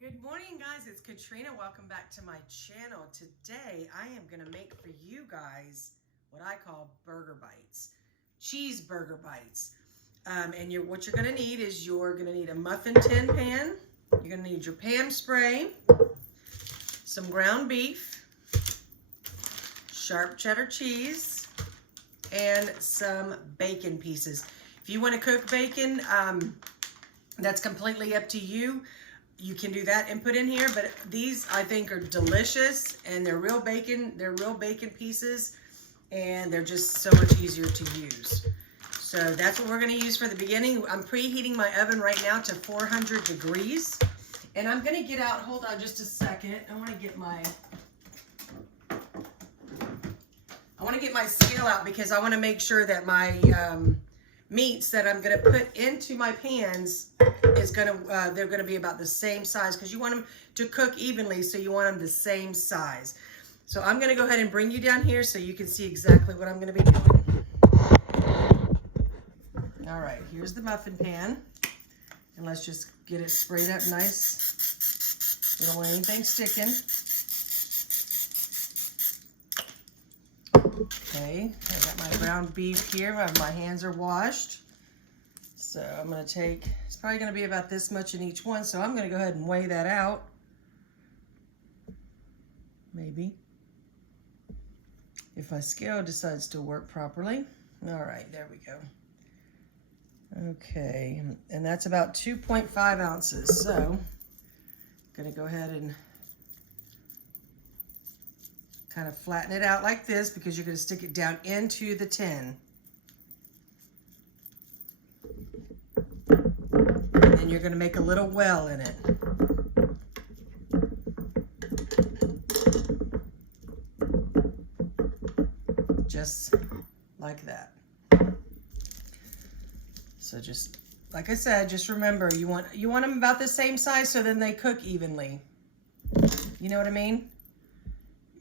Good morning, guys. It's Katrina. Welcome back to my channel. Today, I am going to make for you guys what I call burger bites, cheeseburger bites. What you're going to need is you're going to need a muffin tin pan. You're going to need your Pam spray, some ground beef, sharp cheddar cheese, and some bacon pieces. If you want to cook bacon, that's completely up to you. You can do that and put in here, but these I think are delicious, and they're real bacon. They're real bacon pieces, and they're just so much easier to use. So that's what we're going to use for the beginning. I'm preheating my oven right now to 400 degrees, and I'm going to get out. Hold on just a second. I want to get my scale out because I want to make sure that my meats that I'm going to put into my pans is they're going to be about the same size, because you want them to cook evenly, so you want them the same size. So I'm going to go ahead and bring you down here so you can see exactly what I'm going to be doing. All right, here's the muffin pan, and let's just get it sprayed up nice. We don't want anything sticking. Okay, I got my ground beef here. My hands are washed. So I'm going to take, it's probably going to be about this much in each one. So I'm going to go ahead and weigh that out. Maybe. If my scale decides to work properly. All right, there we go. Okay, and that's about 2.5 ounces. So I'm going to go ahead and kind of flatten it out like this, because you're going to stick it down into the tin. And then you're going to make a little well in it. Just like that. So just, like I said, just remember, you want them about the same size so then they cook evenly. You know what I mean?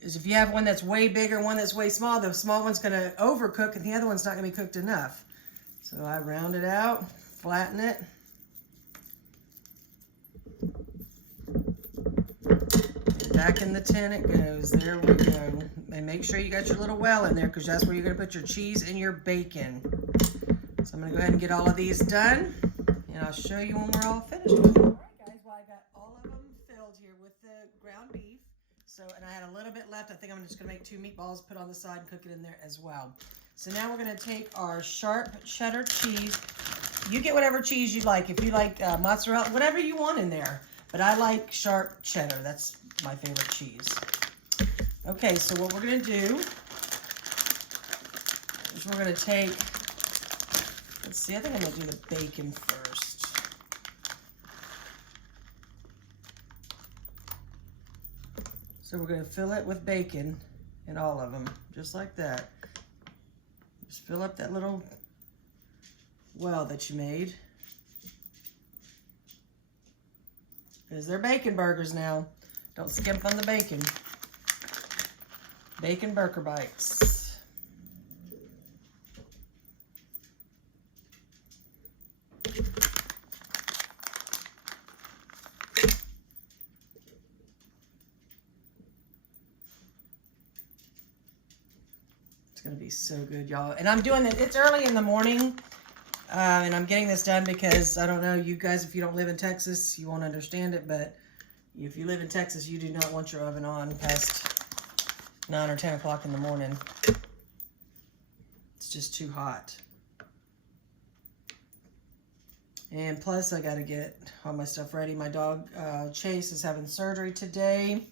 Is if you have one that's way bigger, one that's way small, the small one's going to overcook and the other one's not going to be cooked enough. So I round it out, flatten it. Back in the tin it goes. There we go. And make sure you got your little well in there, because that's where you're going to put your cheese and your bacon. So I'm going to go ahead and get all of these done, and I'll show you when we're all finished with them. All right, guys. Well, I got all of them filled here with the ground beef. So, and I had a little bit left. I think I'm just going to make 2 meatballs, put on the side, and cook it in there as well. So now we're going to take our sharp cheddar cheese. You get whatever cheese you like. If you like mozzarella, whatever you want in there. But I like sharp cheddar. That's my favorite cheese. Okay, so what we're going to do is we're going to take, let's see, I think I'm going to do the bacon first. So we're going to fill it with bacon in all of them, just like that. Just fill up that little well that you made. Because they're bacon burgers now. Don't skimp on the bacon. Bacon burger bites. Gonna be so good, y'all. And I'm doing it, it's early in the morning, and I'm getting this done because I don't know, you guys, if you don't live in Texas, you won't understand it, but if you live in Texas, you do not want your oven on past 9 or 10 o'clock in the morning. It's just too hot. And plus, I got to get all my stuff ready. My dog, Chase, is having surgery today.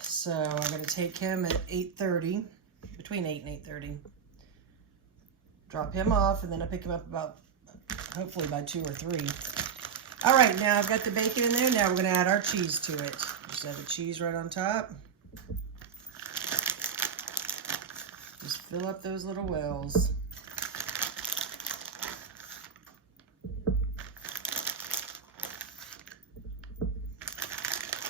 So I'm going to take him at 8:30, between 8 and 8:30. Drop him off, and then I pick him up about, hopefully by 2 or 3. All right, now I've got the bacon in there. Now we're going to add our cheese to it. Just add the cheese right on top. Just fill up those little wells.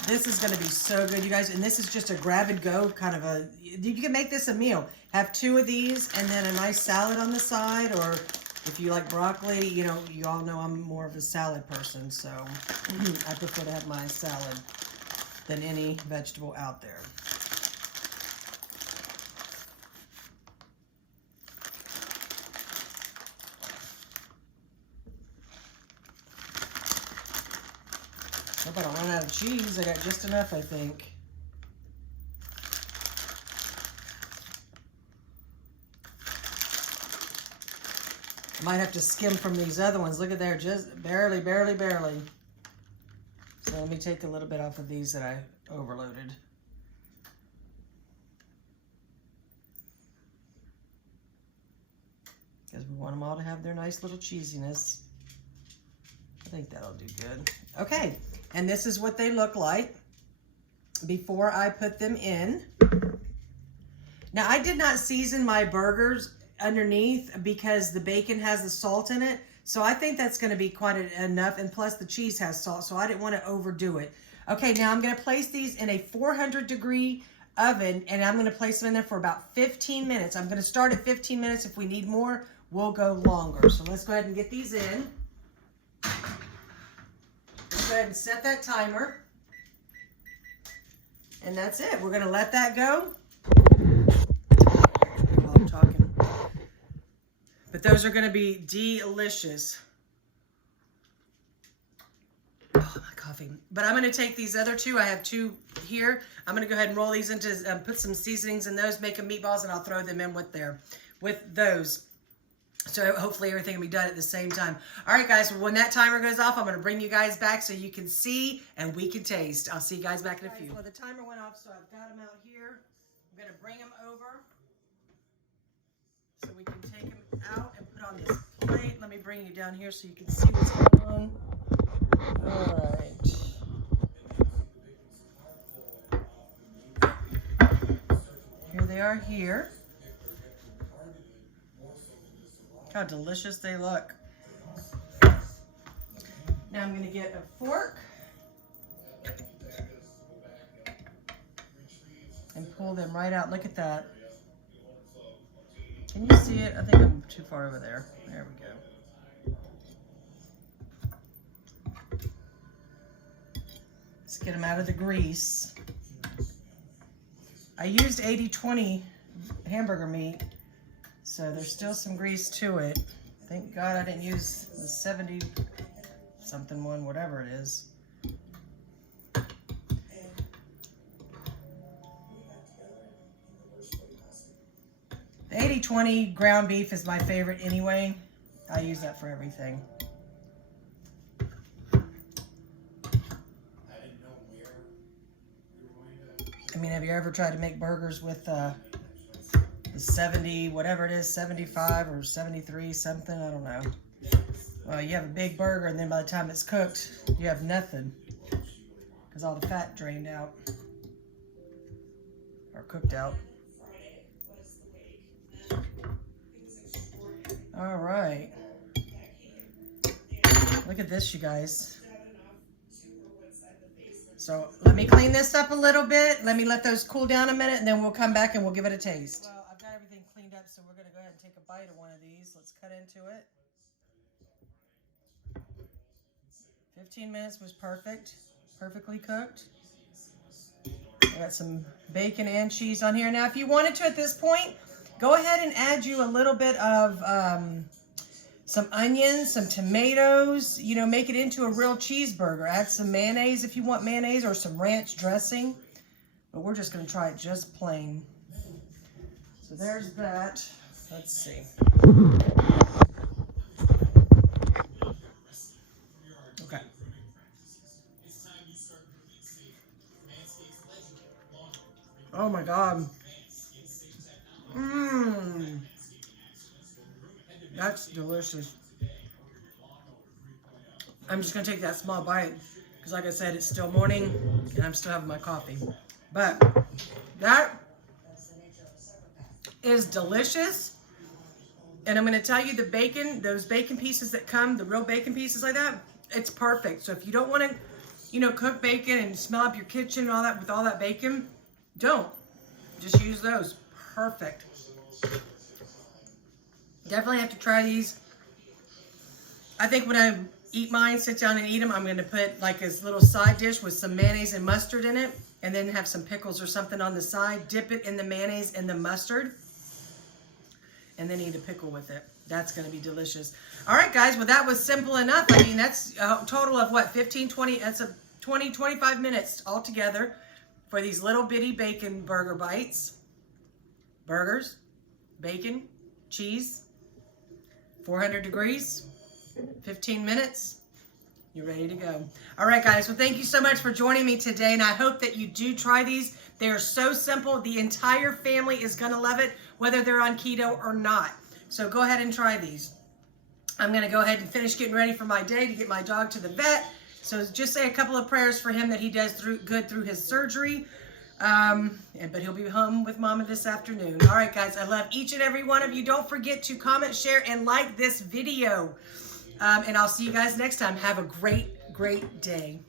This is going to be so good, you guys. And this is just a grab and go kind of a, you can make this a meal. Have 2 of these and then a nice salad on the side, or If you like broccoli, you know, you all know I'm more of a salad person, so I prefer to have my salad than any vegetable out there. Hope I don't run out of cheese. I got just enough, I think. I might have to skim from these other ones. Look at there, just barely, barely, barely. So let me take a little bit off of these that I overloaded. Because we want them all to have their nice little cheesiness. I think that'll do good. Okay, and this is what they look like before I put them in. Now, I did not season my burgers underneath because the bacon has the salt in it. So I think that's going to be quite enough. And plus the cheese has salt, so I didn't want to overdo it. Okay, now I'm going to place these in a 400-degree oven, and I'm going to place them in there for about 15 minutes. I'm going to start at 15 minutes. If we need more, we'll go longer. So let's go ahead and get these in. Let's go ahead and set that timer. And that's it. We're going to let that go. While I'm talking. But those are going to be delicious. Oh, my coffee. But I'm going to take these other two. I have two here. I'm going to go ahead and roll these into, put some seasonings in those, make them meatballs, and I'll throw them in with those. So hopefully everything will be done at the same time. All right, guys, when that timer goes off, I'm going to bring you guys back so you can see and we can taste. I'll see you guys back in a few. Well, the timer went off, so I've got them out here. I'm going to bring them over so we can take them out and put on this plate. Let me bring you down here so you can see what's going on. All right. Here they are here. Look how delicious they look. Now I'm going to get a fork and pull them right out. Look at that. Can you see it? I think I'm too far over there. There we go. Let's get them out of the grease. I used 80-20 hamburger meat, so there's still some grease to it. Thank God I didn't use the 70-something one, whatever it is. The 80-20 ground beef is my favorite anyway. I use that for everything. I mean, have you ever tried to make burgers with the 70, whatever it is, 75 or 73 something? I don't know. Well, you have a big burger, and then by the time it's cooked, you have nothing because all the fat drained out or cooked out. All right. Look at this, you guys. So let me clean this up a little bit. Let me let those cool down a minute, and then we'll come back and we'll give it a taste. Well, I've got everything cleaned up, so we're going to go ahead and take a bite of one of these. Let's cut into it. 15 minutes was perfect. Perfectly cooked. I got some bacon and cheese on here. Now, if you wanted to at this point, go ahead and add you a little bit of some onions, some tomatoes, you know, make it into a real cheeseburger. Add some mayonnaise if you want mayonnaise or some ranch dressing. But we're just going to try it just plain. So there's that. Let's see. Okay. Oh my God. Mmm. That's delicious. I'm just going to take that small bite because, like I said, it's still morning and I'm still having my coffee. But that is delicious. And I'm going to tell you, the bacon, those bacon pieces that come, the real bacon pieces like that, it's perfect. So if you don't want to, you know, cook bacon and smell up your kitchen and all that with all that bacon, don't. Just use those. Perfect. Definitely have to try these I think when I eat mine, sit down and eat them, I'm going to put like this little side dish with some mayonnaise and mustard in it, and then have some pickles or something on the side. Dip it in the mayonnaise and the mustard, and then eat a pickle with it. That's going to be delicious. All right, guys. Well, that was simple enough. I mean, that's a total of what, 15, 20, that's a 20, 25 minutes altogether for these little bitty bacon burger bites. Burgers, bacon, cheese, 400 degrees, 15 minutes. You're ready to go. All right, guys. Well, thank you so much for joining me today, and I hope that you do try these. They are so simple. The entire family is going to love it, whether they're on keto or not. So go ahead and try these. I'm going to go ahead and finish getting ready for my day to get my dog to the vet. So just say a couple of prayers for him that he does good through his surgery. But he'll be home with Mama this afternoon. All right, guys. I love each and every one of you. Don't forget to comment, share, and like this video. And I'll see you guys next time. Have a great, great day.